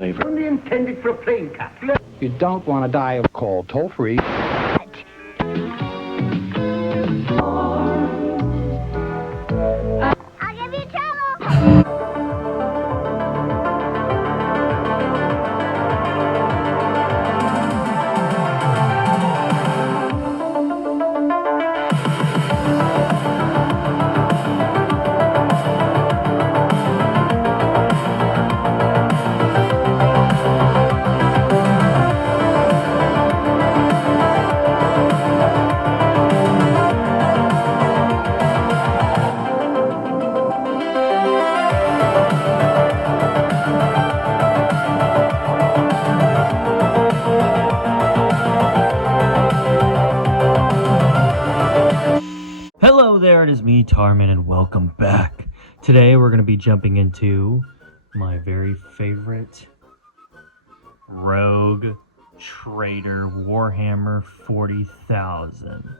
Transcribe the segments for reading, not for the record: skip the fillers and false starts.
Only intended for a plane capsule. You don't want to die of cold. Toll free. I'll give you trouble. Hello there, it is me, Tarman, and welcome back. Today we're going to be jumping into my very favorite rogue trader, Warhammer 40,000.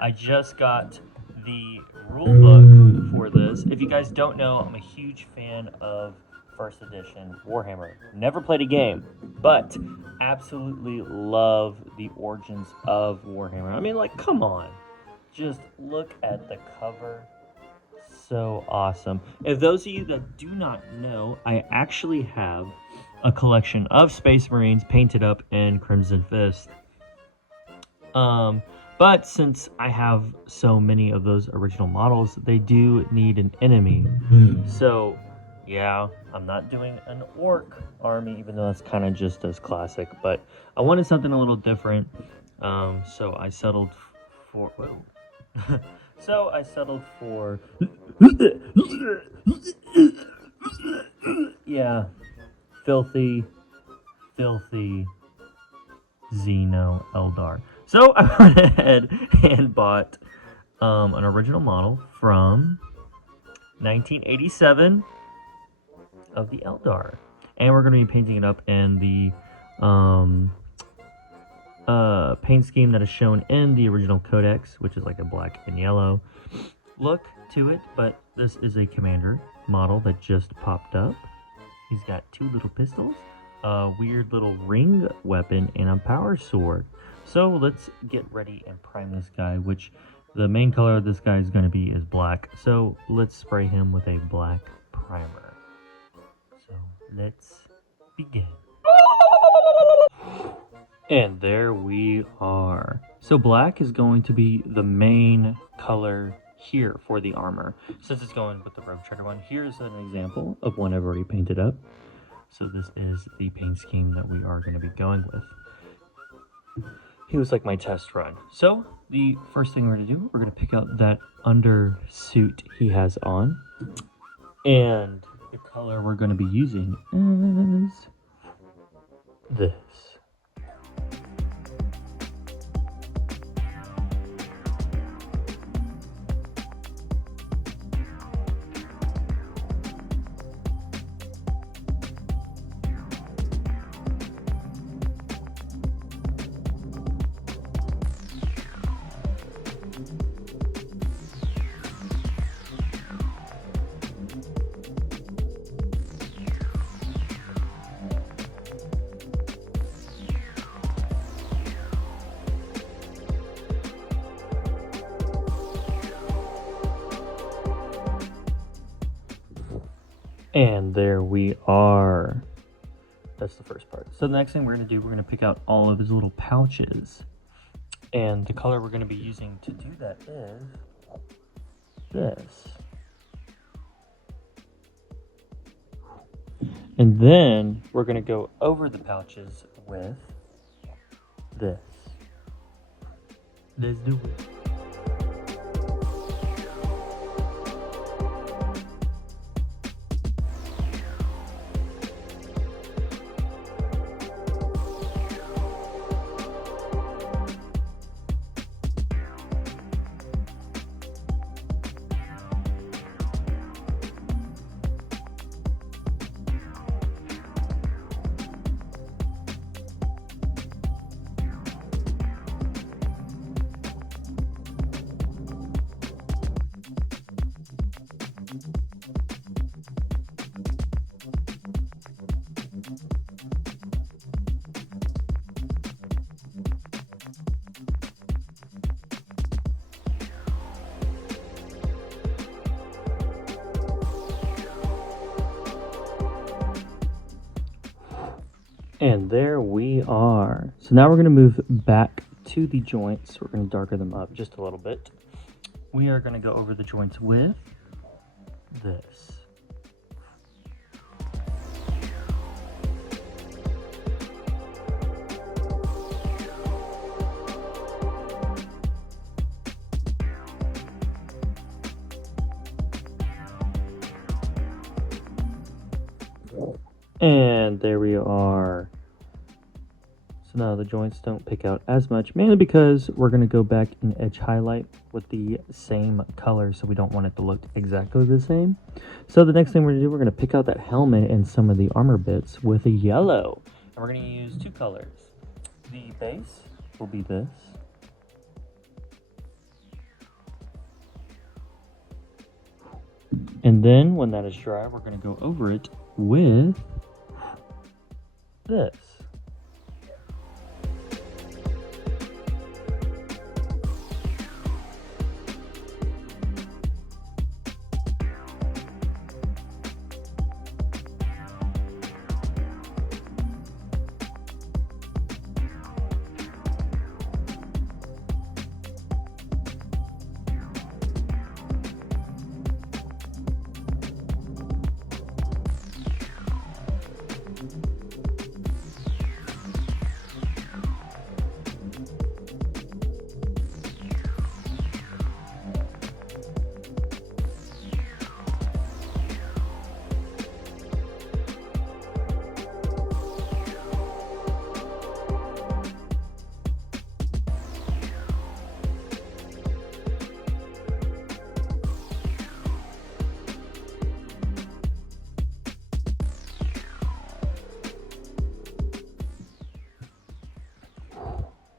I just got the rulebook for this. If you guys don't know, I'm a huge fan of first edition Warhammer. Never played a game, but absolutely love the origins of Warhammer. I mean, like, come on. Just look at the cover. So awesome. If those of you that do not know, I actually have a collection of Space Marines painted up in Crimson Fist. But since I have so many of those original models, they do need an enemy. So, yeah, I'm not doing an orc army, even though that's kind of just as classic. But I wanted something a little different. So I settled for... Whoa. So I settled for filthy Xeno Eldar. So I went ahead and bought an original model from 1987 of the Eldar, and we're going to be painting it up in the paint scheme that is shown in the original codex, which is like a black and yellow look to it. But this is a commander model that just popped up. He's got two little pistols, a weird little ring weapon, and a power sword. So let's get ready and prime this guy, which the main color of this guy is going to be is black. So let's spray him with a black primer. So let's begin. And there we are. So black is going to be the main color here for the armor, since it's going with the Rogue Trader one. Here's an example of one I've already painted up. So this is the paint scheme that we are going to be going with. He was like my test run. So the first thing we're going to do, we're going to pick out that undersuit he has on. And the color we're going to be using is this. And there we are. That's the first part. So the next thing we're going to do, we're going to pick out all of his little pouches. And the color we're going to be using to do that is this. And then we're going to go over the pouches with this. Let's do it. And there we are. So now we're going to move back to the joints. We're going to darken them up just a little bit. We are going to go over the joints with this. And there we are. So now the joints don't pick out as much, mainly because we're going to go back and edge highlight with the same color, so we don't want it to look exactly the same. So the next thing we're going to do, we're going to pick out that helmet and some of the armor bits with a yellow. And we're going to use two colors. The base will be this. And then when that is dry, we're going to go over it with this.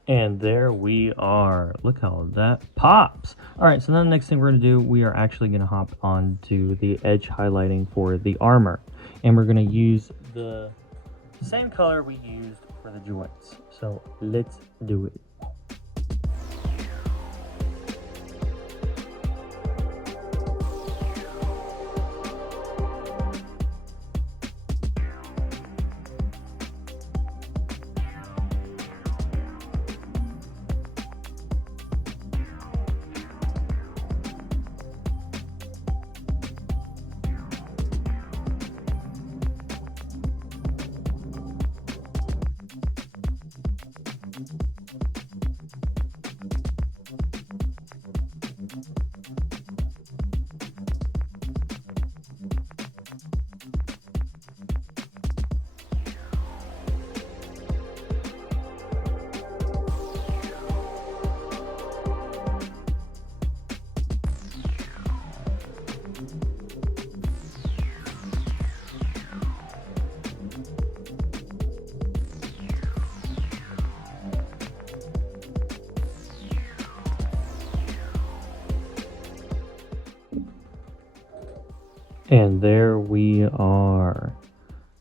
And there we are. Look how that pops. All right, so now the next thing we're going to do, we are actually going to hop onto the edge highlighting for the armor. And we're going to use the same color we used for the joints. So let's do it. And there we are.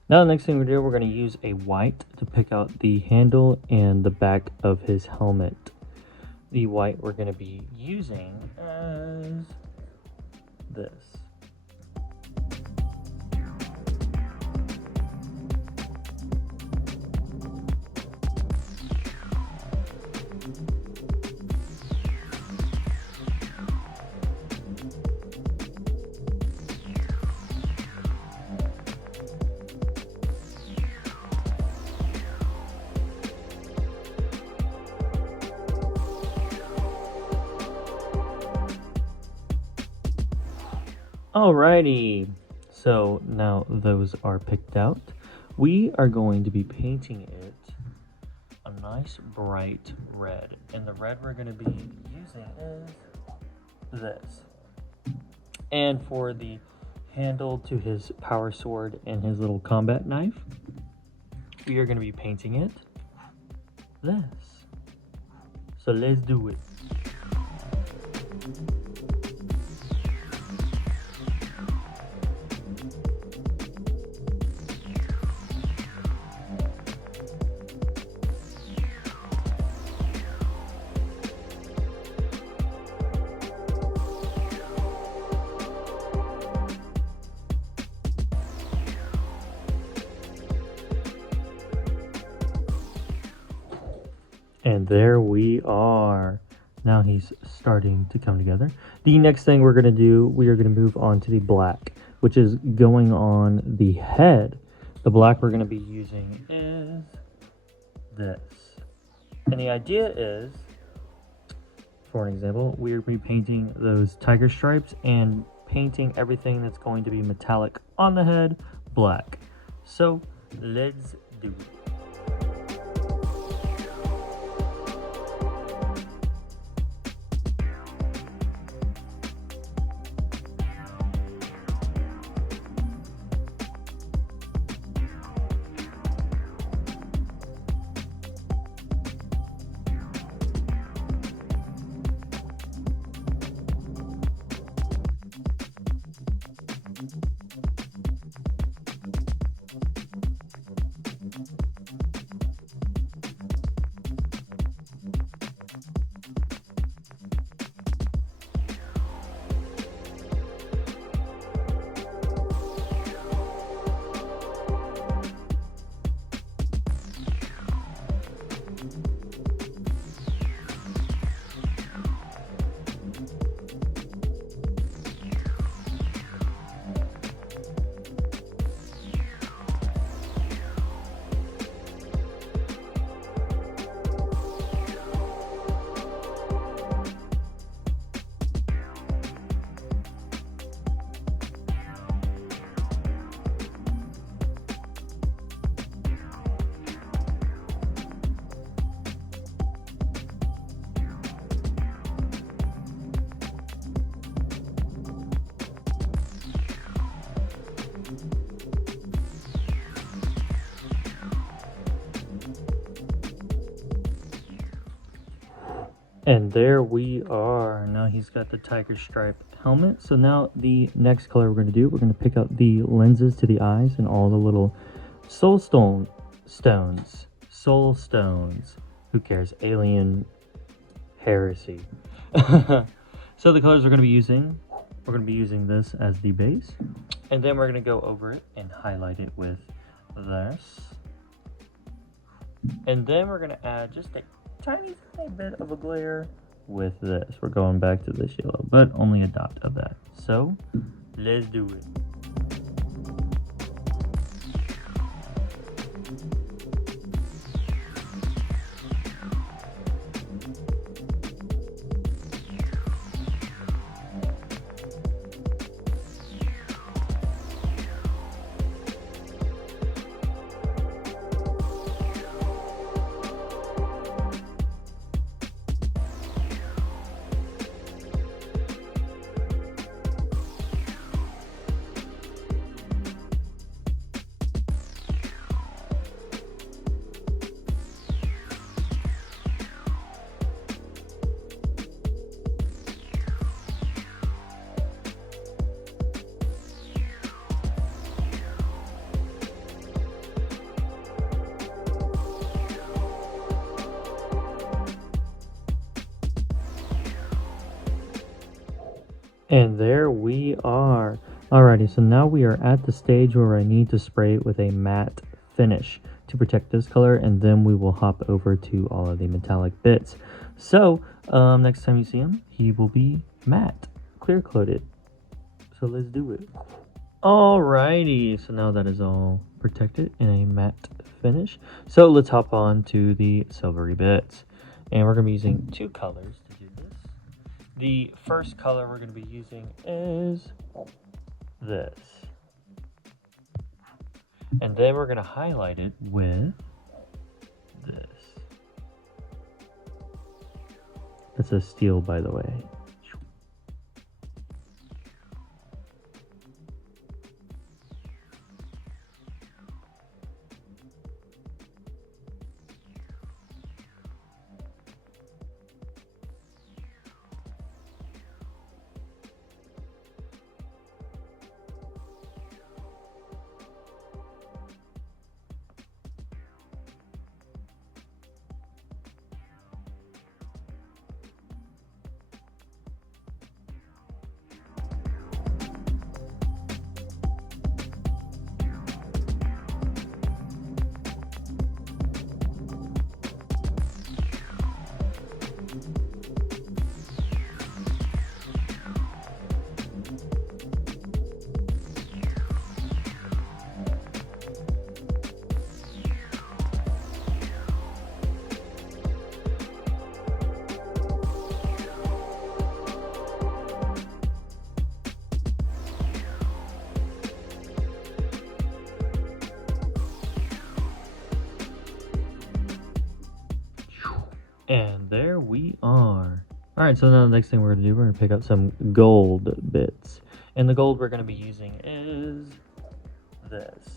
Now the next thing we're doing, we're going to use a white to pick out the handle and the back of his helmet. The white we're going to be using as this. Alrighty, so now those are picked out. We are going to be painting it a nice bright red. And the red we're going to be using is this. And for the handle to his power sword and his little combat knife, we are going to be painting it this. So let's do it. And there we are. Now he's starting to come together. The next thing we're going to do, we are going to move on to the black, which is going on the head. The black we're going to be using is this. And the idea is, for an example, we're repainting those tiger stripes and painting everything that's going to be metallic on the head black. So let's do it. And there we are. Now he's got the tiger stripe helmet. So now the next color we're going to do, we're going to pick out the lenses to the eyes and all the little soul stones. Soul stones. Who cares? Alien heresy. So the colors we're going to be using, we're going to be using this as the base. And then we're going to go over it and highlight it with this. And then we're going to add just a tiny bit of a glare with this. We're going back to this yellow, but only a dot of that. So let's do it. And there we are. Alrighty, so now we are at the stage where I need to spray it with a matte finish to protect this color, and then we will hop over to all of the metallic bits. So, next time you see him, he will be matte, clear coated. So let's do it. Alrighty, so now that is all protected in a matte finish. So let's hop on to the silvery bits. And we're going to be using two colors to do this. The first color we're going to be using is this. And then we're going to highlight it with this. That's a steel, by the way. And there we are. Alright, so now the next thing we're going to do, we're going to pick up some gold bits. And the gold we're going to be using is this.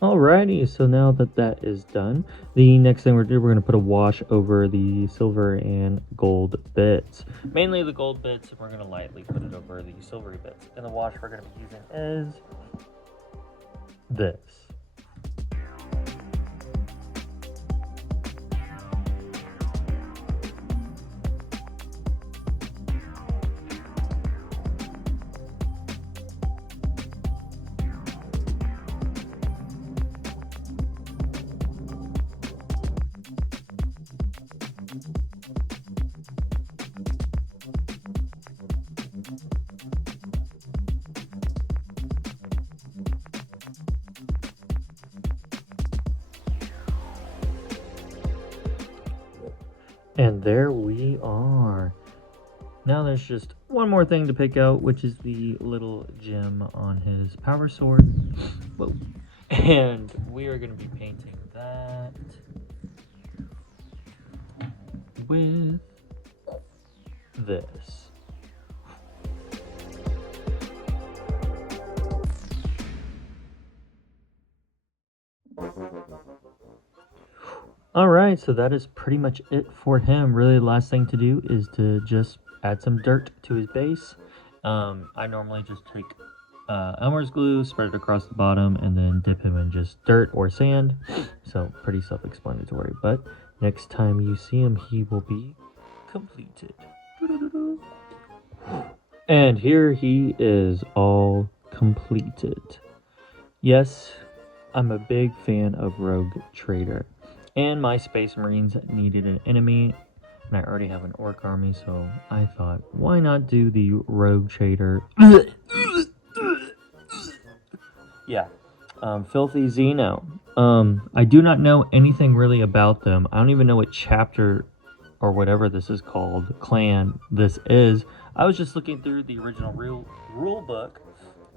Alrighty, so now that that is done, the next thing we're going to do, we're going to put a wash over the silver and gold bits. Mainly the gold bits, and we're going to lightly put it over the silvery bits. And the wash we're going to be using is this. And there we are. Now there's just one more thing to pick out, which is the little gem on his power sword. Whoa. And we are going to be painting that with this. Alright, so that is pretty much it for him. Really, the last thing to do is to just add some dirt to his base. I normally just take Elmer's glue, spread it across the bottom, and then dip him in just dirt or sand. So, pretty self-explanatory. But next time you see him, he will be completed. And here he is, all completed. Yes, I'm a big fan of Rogue Trader. And my Space Marines needed an enemy, and I already have an Orc army, so I thought, why not do the Rogue Trader? Yeah, Filthy Xeno. I do not know anything really about them. I don't even know what chapter or whatever this is called, clan this is. I was just looking through the original rule book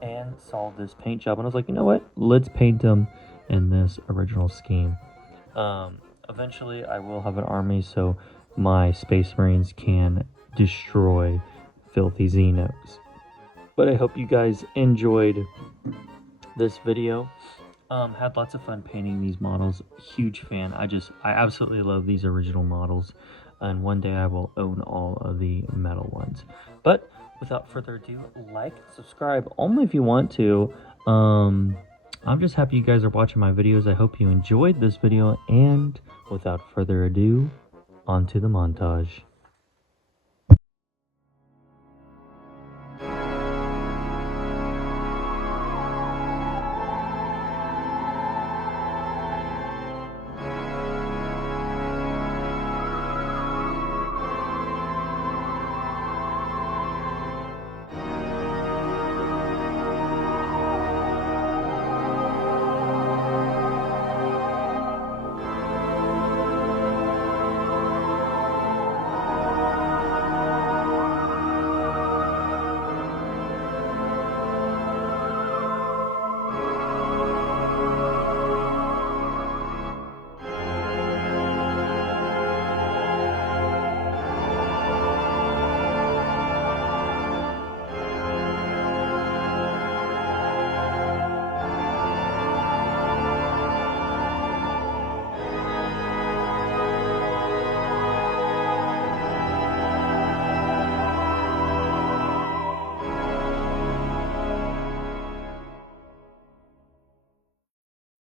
and saw this paint job, and I was like, you know what? Let's paint them in this original scheme. Eventually I will have an army so my Space Marines can destroy Filthy Xenos. But I hope you guys enjoyed this video. Had lots of fun painting these models. Huge fan. I absolutely love these original models, and one day I will own all of the metal ones. But without further ado, like, subscribe only if you want to. I'm just happy you guys are watching my videos. I hope you enjoyed this video, and without further ado, on to the montage.